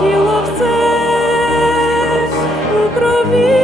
тіло все у крові.